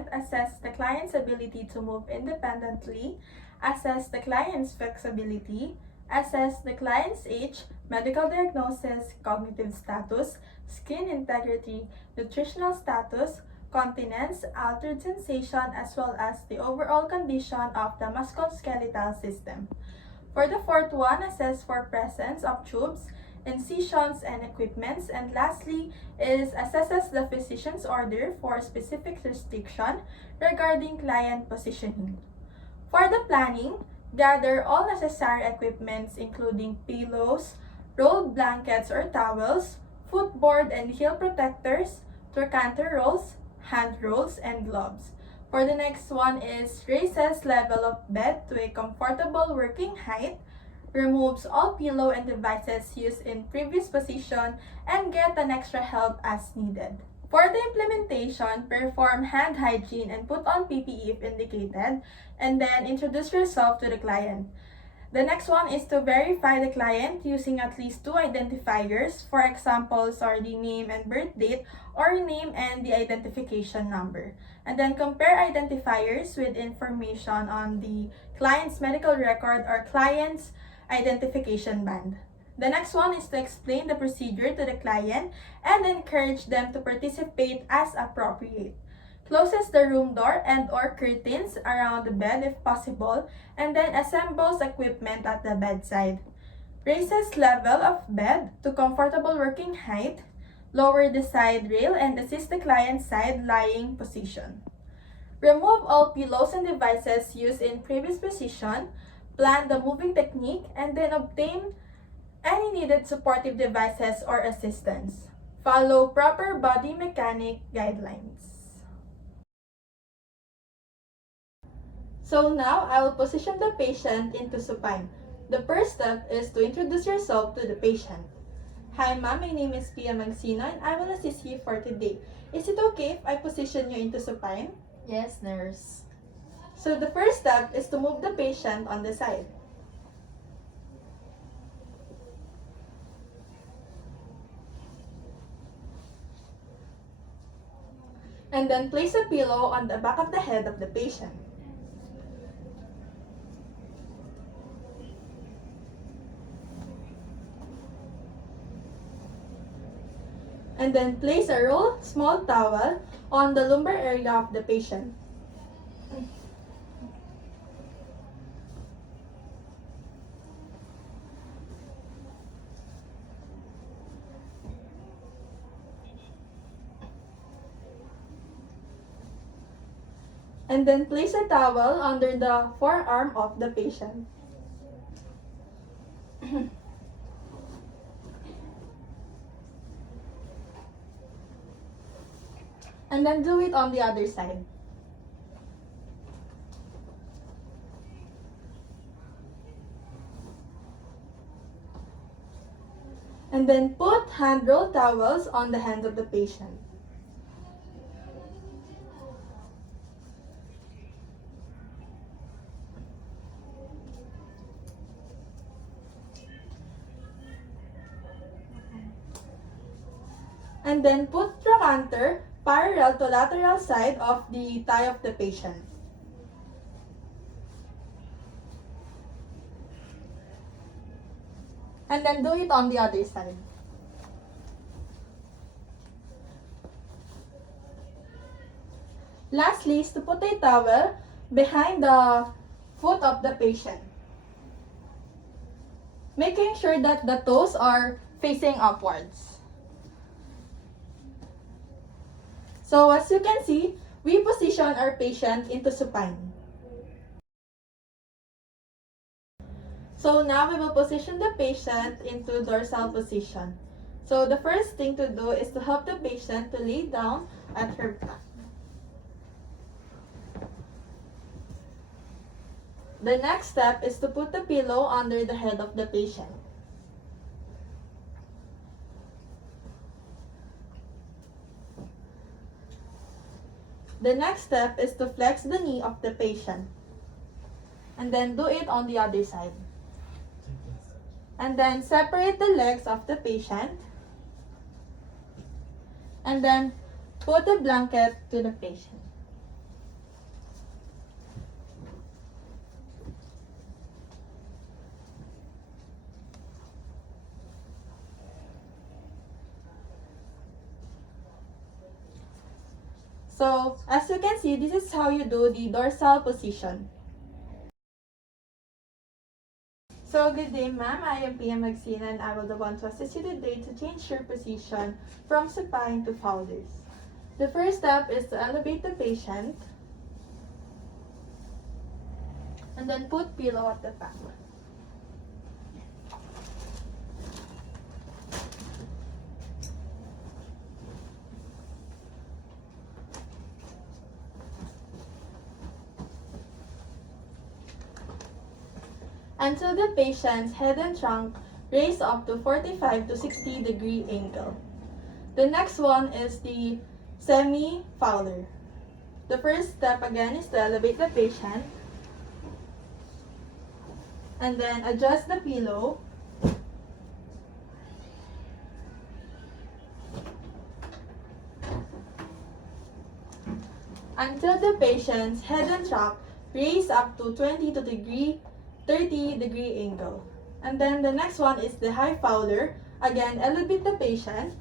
patient, assess the client's ability to move independently, assess the client's flexibility, assess the client's age, medical diagnosis, cognitive status, skin integrity, nutritional status, continence, altered sensation, as well as the overall condition of the musculoskeletal system. For the fourth one, assess for presence of tubes, incisions, and equipments. And lastly is assesses the physician's order for specific restriction regarding client positioning. For the planning, gather all necessary equipments including pillows, rolled blankets or towels, footboard and heel protectors, trochanter rolls, hand rolls, and gloves. For the next one is raises level of bed to a comfortable working height, removes all pillow and devices used in previous position, and get an extra help as needed. For the implementation, perform hand hygiene and put on PPE if indicated, and then introduce yourself to the client. The next one is to verify the client using at least 2 identifiers. For examples are the name and birth date, or name and the identification number. And then compare identifiers with information on the client's medical record or client's identification band. The next one is to explain the procedure to the client and encourage them to participate as appropriate. Closes the room door and or curtains around the bed if possible, and then assembles equipment at the bedside. Raises level of bed to comfortable working height, lower the side rail and assist the client's side lying position. Remove all pillows and devices used in previous position, plan the moving technique, and then obtain any needed supportive devices or assistance. Follow proper body mechanic guidelines. So now, I will position the patient into supine. The first step is to introduce yourself to the patient. Hi ma'am, my name is Pia Magsino and I will assist you for today. Is it okay if I position you into supine? Yes, nurse. So the first step is to move the patient on the side. And then place a pillow on the back of the head of the patient. And then place a rolled small towel on the lumbar area of the patient. And then place a towel under the forearm of the patient. And then do it on the other side. And then put hand roll towels on the hands of the patient. And then put trochanter parallel to lateral side of the thigh of the patient. And then do it on the other side. Lastly is to put a towel behind the foot of the patient, making sure that the toes are facing upwards. So as you can see, we position our patient into supine. So now we will position the patient into dorsal position. So the first thing to do is to help the patient to lay down at her back. The next step is to put the pillow under the head of the patient. The next step is to flex the knee of the patient. And then do it on the other side. And then separate the legs of the patient. And then put a blanket to the patient. So, as you can see, this is how you do the dorsal position. So, good day, ma'am. I am PM Magsina and I will the one to assist you today to change your position from supine to folders. The first step is to elevate the patient and then put pillow at the back. Until the patient's head and trunk raise up to 45 to 60 degree angle. The next one is the semi-Fowler. The first step again is to elevate the patient and then adjust the pillow until the patient's head and trunk raise up to 30 degree angle. And then the next one is the high Fowler. Again, elevate the patient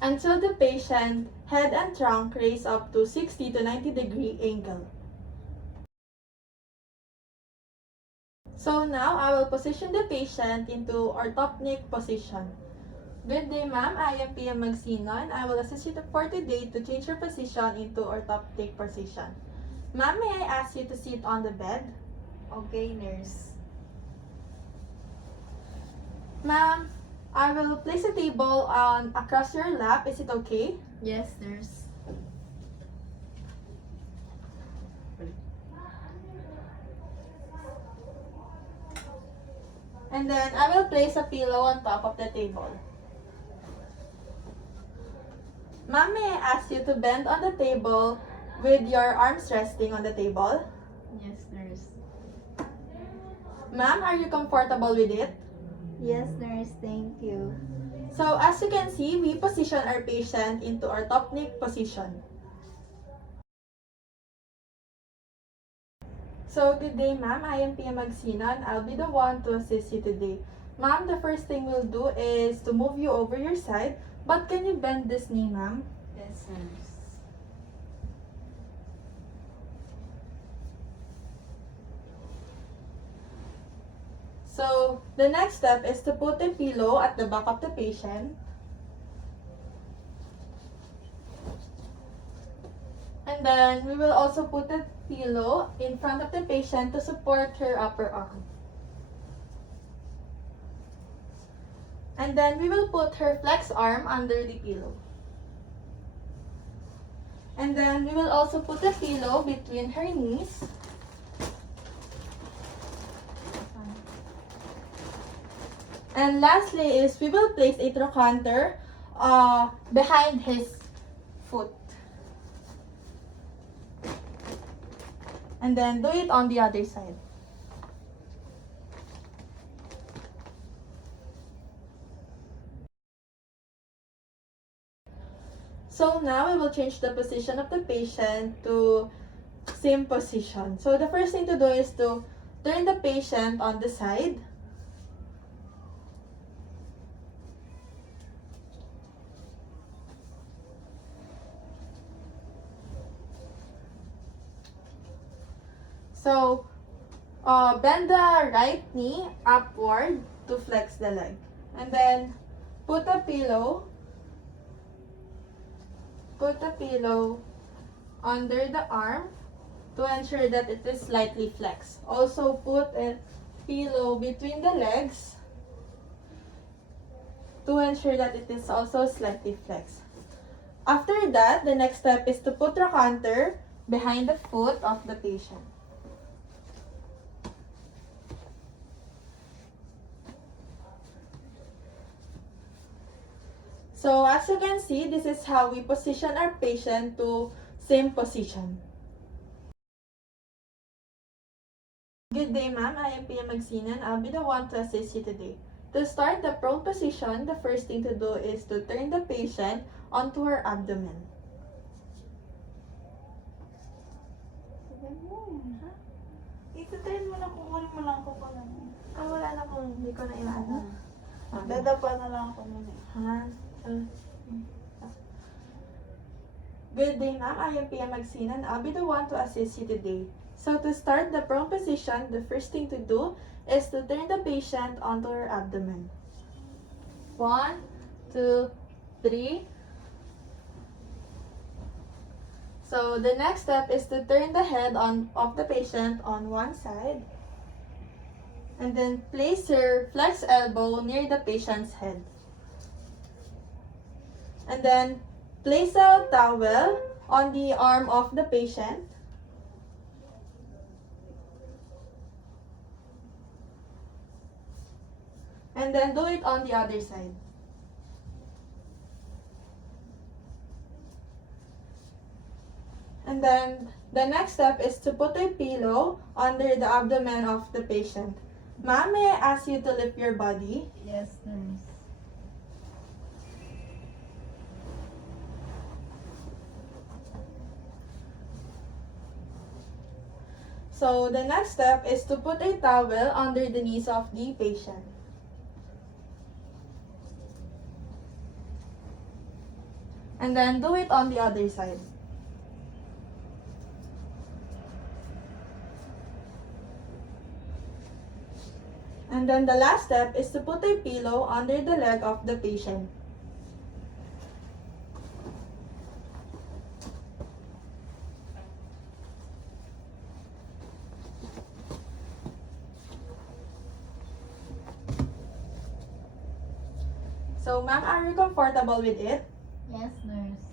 until the patient head and trunk raise up to 60 to 90 degree angle. So now I will position the patient into orthopnic position. Good day, ma'am. I am PM Magsino and I will assist you for today to change your position into orthopnic position. Ma'am, may I ask you to sit on the bed? Okay, nurse. Ma'am, I will place a table on across your lap. Is it okay? Yes, nurse. And then I will place a pillow on top of the table. Ma'am, may I ask you to bend on the table with your arms resting on the table? Yes, nurse. Ma'am, are you comfortable with it? Yes, nurse. Thank you. So as you can see, we position our patient into orthopnic position. So good day, ma'am. I am PM Magsina and I'll be the one to assist you today. Ma'am, the first thing we'll do is to move you over your side. But can you bend this knee, ma'am? Yes, nurse. So the next step is to put a pillow at the back of the patient. And then we will also put a pillow in front of the patient to support her upper arm. And then we will put her flex arm under the pillow. And then we will also put a pillow between her knees. And lastly is we will place a trochanter behind his foot. And then do it on the other side. So now we will change the position of the patient to same position. So the first thing to do is to turn the patient on the side. So bend the right knee upward to flex the leg. And then put a pillow under the arm to ensure that it is slightly flexed. Also put a pillow between the legs to ensure that it is also slightly flexed. After that, the next step is to put trochanter behind the foot of the patient. So as you can see, this is how we position our patient to same position. Good day, ma'am. I am PM Magsina and I'll be the one to assist you today. To start the prone position, the first thing to do is to turn the patient onto her abdomen. Tatayin mo na, kukunin mo lang ako pa lang. Wala na kung hindi ko na inaano. Dadapa na lang ako muna. Ha? Good day, ma'am. I am PM Magsinan. I'll be the one to assist you today. So to start the prone position, the first thing to do is to turn the patient onto her abdomen. 1, 2, 3. So the next step is to turn the head of the patient on one side. And then place your flex elbow near the patient's head. And then place a towel on the arm of the patient. And then do it on the other side. And then the next step is to put a pillow under the abdomen of the patient. Ma'am, may I ask you to lift your body? Yes, nurse. So the next step is to put a towel under the knees of the patient. And then do it on the other side. And then the last step is to put a pillow under the leg of the patient. So, ma'am, are you comfortable with it? Yes, nurse.